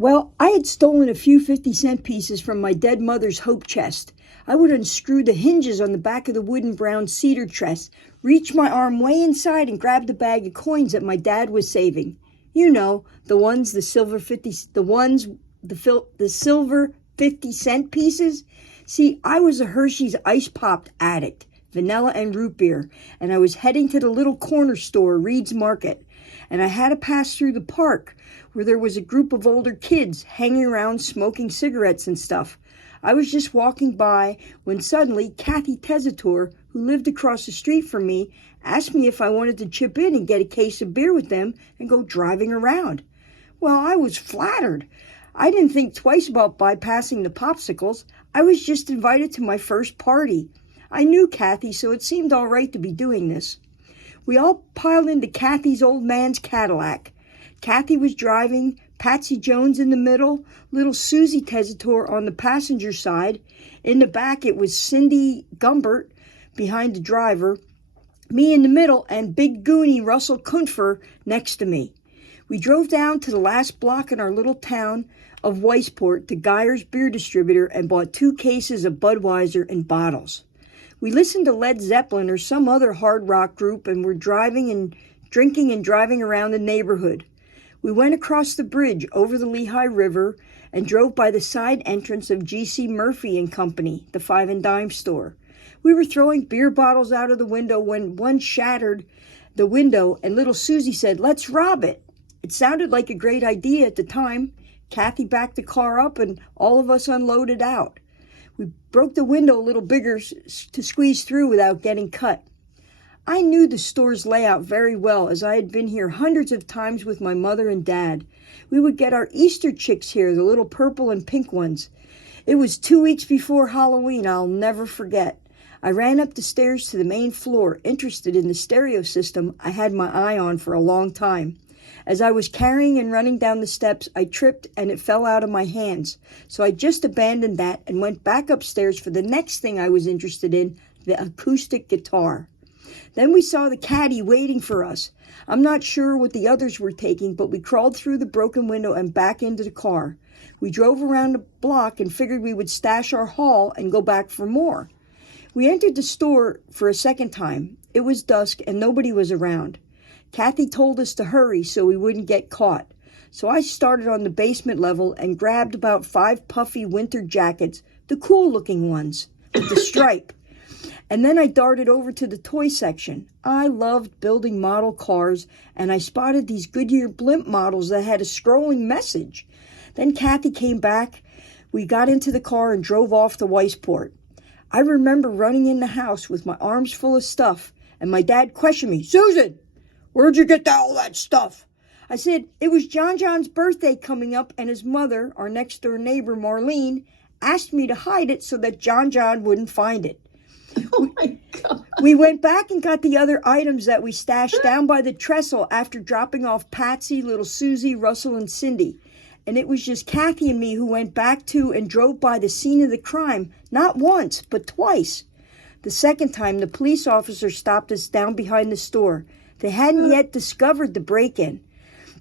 Well, I had stolen a few 50-cent pieces from my dead mother's hope chest. I would unscrew the hinges on the back of the wooden brown cedar chest, reach my arm way inside and grab the bag of coins that my dad was saving. You know, the silver 50-cent pieces. See, I was a Hershey's Ice Popped addict, vanilla and root beer, and I was heading to the little corner store, Reed's Market, and I had to pass through the park where there was a group of older kids hanging around smoking cigarettes and stuff. I was just walking by when suddenly Kathy Tessitore, who lived across the street from me, asked me if I wanted to chip in and get a case of beer with them and go driving around. Well, I was flattered. I didn't think twice about bypassing the popsicles. I was just invited to my first party. I knew Kathy, so it seemed all right to be doing this. We all piled into Kathy's old man's Cadillac. Kathy was driving, Patsy Jones in the middle, little Susie Tessitore on the passenger side. In the back, it was Cindy Gumbert behind the driver, me in the middle, and big goonie Russell Kuntfer next to me. We drove down to the last block in our little town of Weisport to Geyer's Beer Distributor and bought 2 cases of Budweiser in bottles. We listened to Led Zeppelin or some other hard rock group and were drinking and driving around the neighborhood. We went across the bridge over the Lehigh River and drove by the side entrance of G.C. Murphy and Company, the 5 and dime store. We were throwing beer bottles out of the window when one shattered the window and little Susie said, "Let's rob it." It sounded like a great idea at the time. Kathy backed the car up and all of us unloaded out. We broke the window a little bigger to squeeze through without getting cut. I knew the store's layout very well, as I had been here hundreds of times with my mother and dad. We would get our Easter chicks here, the little purple and pink ones. It was 2 weeks before Halloween, I'll never forget. I ran up the stairs to the main floor, interested in the stereo system I had my eye on for a long time. As I was carrying and running down the steps, I tripped and it fell out of my hands. So I just abandoned that and went back upstairs for the next thing I was interested in, the acoustic guitar. Then we saw the caddy waiting for us. I'm not sure what the others were taking, but we crawled through the broken window and back into the car. We drove around the block and figured we would stash our haul and go back for more. We entered the store for a second time. It was dusk and nobody was around. Kathy told us to hurry so we wouldn't get caught. So I started on the basement level and grabbed about 5 puffy winter jackets, the cool-looking ones, with the stripe. And then I darted over to the toy section. I loved building model cars, and I spotted these Goodyear blimp models that had a scrolling message. Then Kathy came back. We got into the car and drove off to Weisport. I remember running in the house with my arms full of stuff, and my dad questioned me, "Susan, where'd you get all that stuff?" I said, "It was John John's birthday coming up, and his mother, our next-door neighbor, Marlene, asked me to hide it so that John wouldn't find it." Oh my God. We went back and got the other items that we stashed down by the trestle after dropping off Patsy, little Susie, Russell, and Cindy. And it was just Kathy and me who went back to and drove by the scene of the crime, not once, but twice. The second time, the police officer stopped us down behind the store. They hadn't yet discovered the break-in.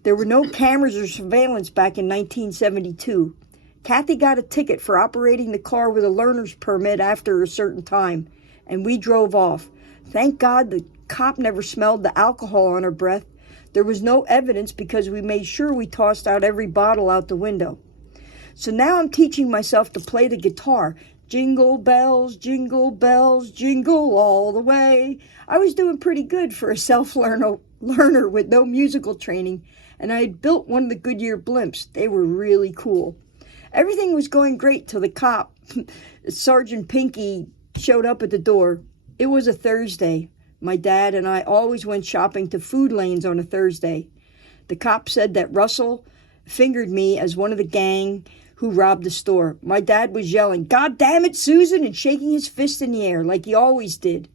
There were no cameras or surveillance back in 1972. Kathy got a ticket for operating the car with a learner's permit after a certain time, and we drove off. Thank God the cop never smelled the alcohol on her breath. There was no evidence because we made sure we tossed out every bottle out the window. So now I'm teaching myself to play the guitar. Jingle bells, jingle all the way. I was doing pretty good for a self-learner with no musical training, and I had built one of the Goodyear blimps. They were really cool. Everything was going great till the cop, Sergeant Pinky, showed up at the door. It was a Thursday. My dad and I always went shopping to Food Lanes on a Thursday. The cop said that Russell fingered me as one of the gang who robbed the store. My dad was yelling, "God damn it, Susan," and shaking his fist in the air like he always did.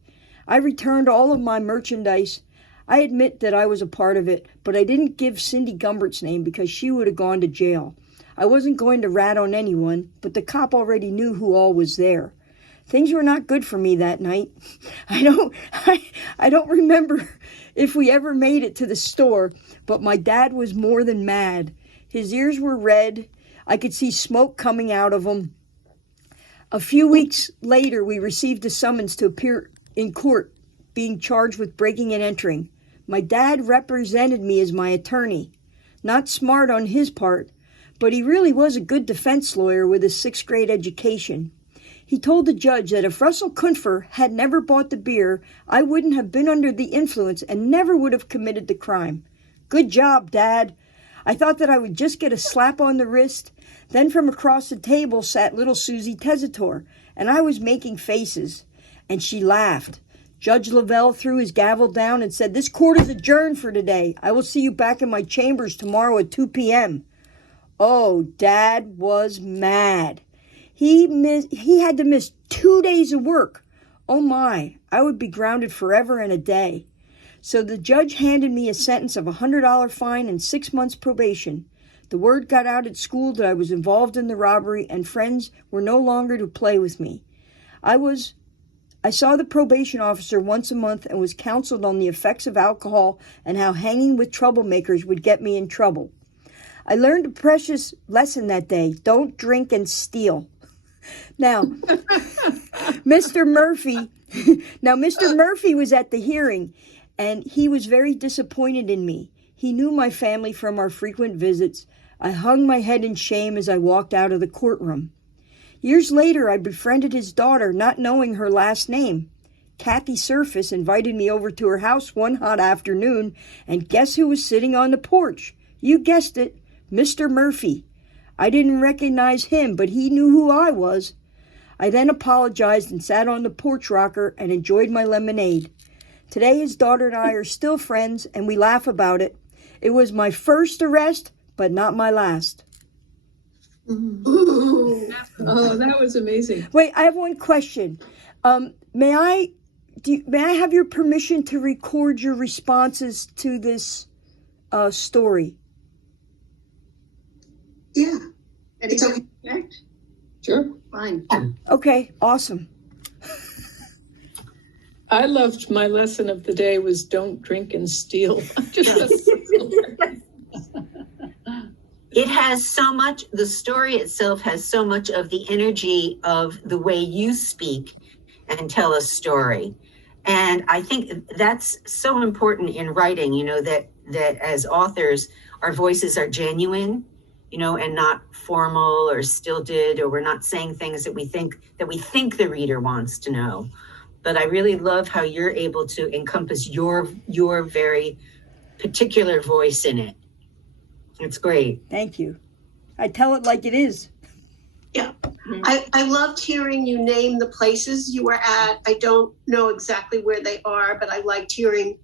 I returned all of my merchandise. I admit that I was a part of it, but I didn't give Cindy Gumbert's name because she would have gone to jail. I wasn't going to rat on anyone, but the cop already knew who all was there. Things were not good for me that night. I don't remember if we ever made it to the store, but my dad was more than mad. His ears were red. I could see smoke coming out of them. A few weeks later, we received a summons to appear in court, being charged with breaking and entering. My dad represented me as my attorney. Not smart on his part, but he really was a good defense lawyer with a 6th grade education. He told the judge that if Russell Kunfer had never bought the beer, I wouldn't have been under the influence and never would have committed the crime. Good job, Dad. I thought that I would just get a slap on the wrist. Then from across the table sat little Susie Tessitore, and I was making faces. And she laughed. Judge Lavelle threw his gavel down and said, "This court is adjourned for today. I will see you back in my chambers tomorrow at 2 p.m. Oh, Dad was mad. He had to miss 2 days of work. Oh my, I would be grounded forever and a day. So the judge handed me a sentence of a $100 fine and 6 months probation. The word got out at school that I was involved in the robbery, and friends were no longer to play with me. I saw the probation officer once a month and was counseled on the effects of alcohol and how hanging with troublemakers would get me in trouble. I learned a precious lesson that day. Don't drink and steal. Now, Mr. Murphy was at the hearing, and he was very disappointed in me. He knew my family from our frequent visits. I hung my head in shame as I walked out of the courtroom. Years later, I befriended his daughter, not knowing her last name. Kathy Surface invited me over to her house one hot afternoon, and guess who was sitting on the porch? You guessed it, Mr. Murphy. I didn't recognize him, but he knew who I was. I then apologized and sat on the porch rocker and enjoyed my lemonade. Today, his daughter and I are still friends, and we laugh about it. It was my first arrest, but not my last. Ooh. Oh, that was amazing. Wait, I have one question. May I have your permission to record your responses to this story? Yeah. It's okay. Sure. Fine. Okay, awesome. I loved my lesson of the day was don't drink and steal. It has so much, the story itself has so much of the energy of the way you speak and tell a story. And I think that's so important in writing, that as authors, our voices are genuine, and not formal or stilted, or we're not saying things that we think the reader wants to know. But I really love how you're able to encompass your very particular voice in it. It's great. Thank you. I tell it like it is. Yeah. I loved hearing you name the places you were at. I don't know exactly where they are, but I liked hearing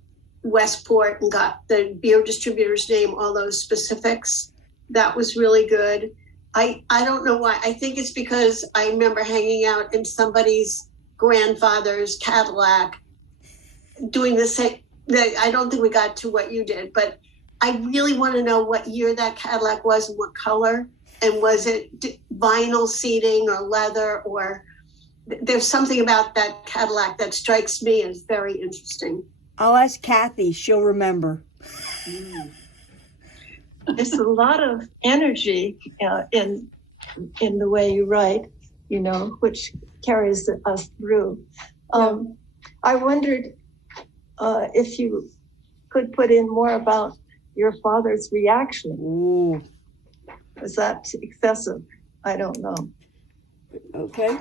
Westport and got the beer distributor's name, all those specifics. That was really good. I don't know why. I think it's because I remember hanging out in somebody's grandfather's Cadillac doing the same. I don't think we got to what you did, but I really want to know what year that Cadillac was and what color, and was it vinyl seating or leather, or there's something about that Cadillac that strikes me as very interesting. I'll ask Kathy. She'll remember. There's a lot of energy in the way you write, which carries us through. I wondered if you could put in more about your father's reaction. Ooh. Was that excessive? I don't know. Okay.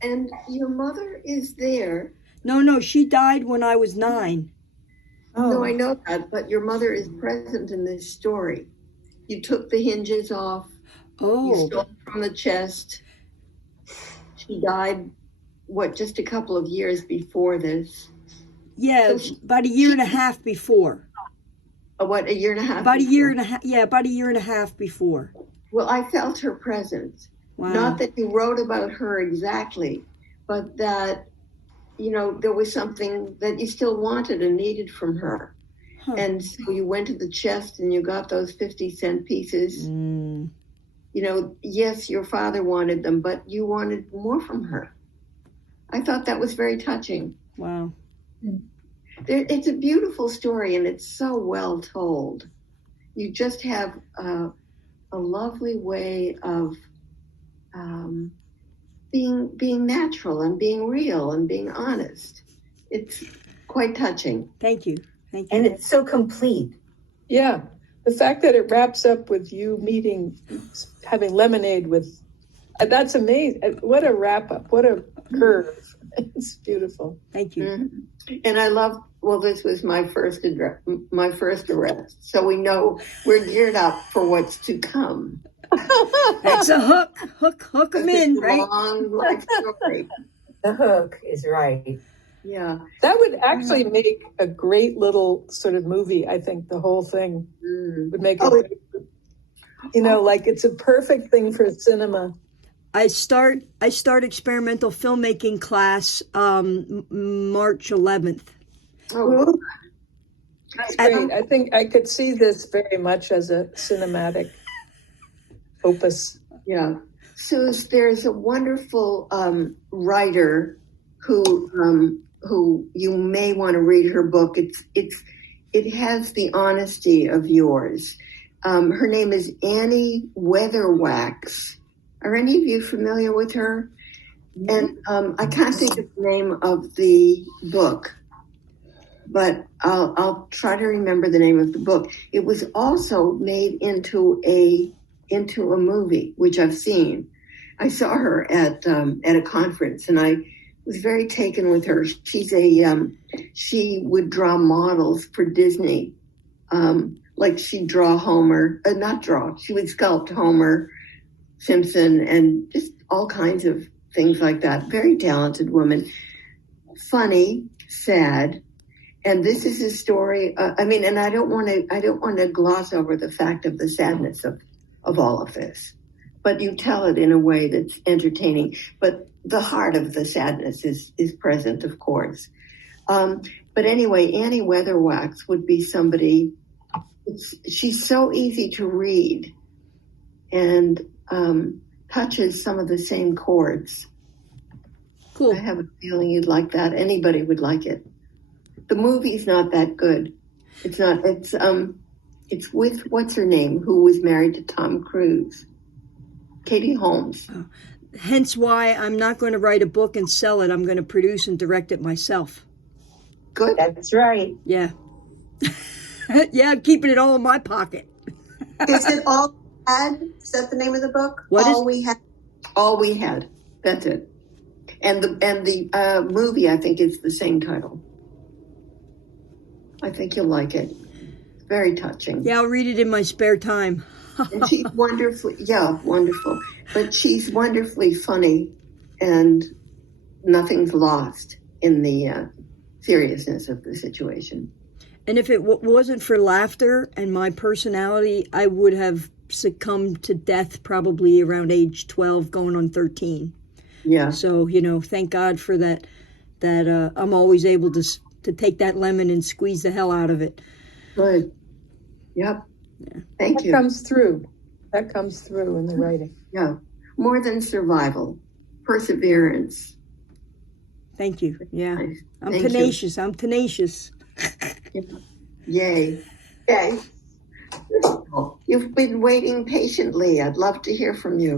And your mother is there. No, she died when I was 9. Oh. No, I know that, but your mother is present in this story. You took the hinges off. Oh. You stole from the chest. She died, just a couple of years before this? Yeah, So about a year and a half before. A year and a half? About before? a year and a half. Yeah, about a year and a half before. Well, I felt her presence. Wow. Not that you wrote about her exactly, but that, there was something that you still wanted and needed from her. Huh. And so you went to the chest and you got those 50-cent pieces. Mm. Yes, your father wanted them, but you wanted more from her. I thought that was very touching. Wow. It's a beautiful story, and it's so well told. you just have a lovely way of being natural and being real and being honest. It's quite touching. Thank you. Thank you. And it's so complete. Yeah. The fact that it wraps up with you having lemonade with, that's amazing. What a wrap up. What a curve. It's beautiful. Thank you. Mm-hmm. And I love, this was my first arrest. So we know we're geared up for what's to come. That's a hook. Hook them in, It's a right? long life story. The hook is right. Yeah. That would actually make a great little sort of movie. I think the whole thing would make like it's a perfect thing for cinema. I start experimental filmmaking class March 11th. Oh, That's great. I think I could see this very much as a cinematic opus. yeah. So there's a wonderful writer who you may want to read her book. It has the honesty of yours. Her name is Annie Weatherwax. Are any of you familiar with her? And I can't think of the name of the book, but I'll try to remember the name of the book. It was also made into a movie, which I've seen. I saw her at a conference, and I was very taken with her. She would draw models for Disney, like she'd draw Homer, she would sculpt Homer Simpson and just all kinds of things like that. Very talented woman, funny, sad. And this is a story. And I don't want to gloss over the fact of the sadness of all of this, but you tell it in a way that's entertaining. But the heart of the sadness is present, of course. But anyway, Annie Weatherwax would be somebody. She's so easy to read, and touches some of the same chords. Cool. I have a feeling you'd like that. Anybody would like it. The movie's not that good. It's not. It's with what's her name, who was married to Tom Cruise, Katie Holmes. Hence why I'm not going to write a book and sell it. I'm going to produce and direct it myself. Good. That's right. Yeah. Yeah, I'm keeping it all in my pocket. Is it All We Had? Is that the name of the book? We Had. All We Had. That's it. And the movie, I think, is the same title. I think you'll like it. Very touching. Yeah, I'll read it in my spare time. And she's wonderful. But she's wonderfully funny, and nothing's lost in the seriousness of the situation. And if it wasn't for laughter and my personality, I would have succumbed to death probably around age 12, going on 13. Yeah. So, thank God for that I'm always able to take that lemon and squeeze the hell out of it. Good. Yep. Yeah. Thank you. That comes through in the writing. Yeah. More than survival, perseverance. Thank you. Yeah. Nice. I'm Thank tenacious. I'm tenacious. Yay. Yay. You've been waiting patiently. I'd love to hear from you.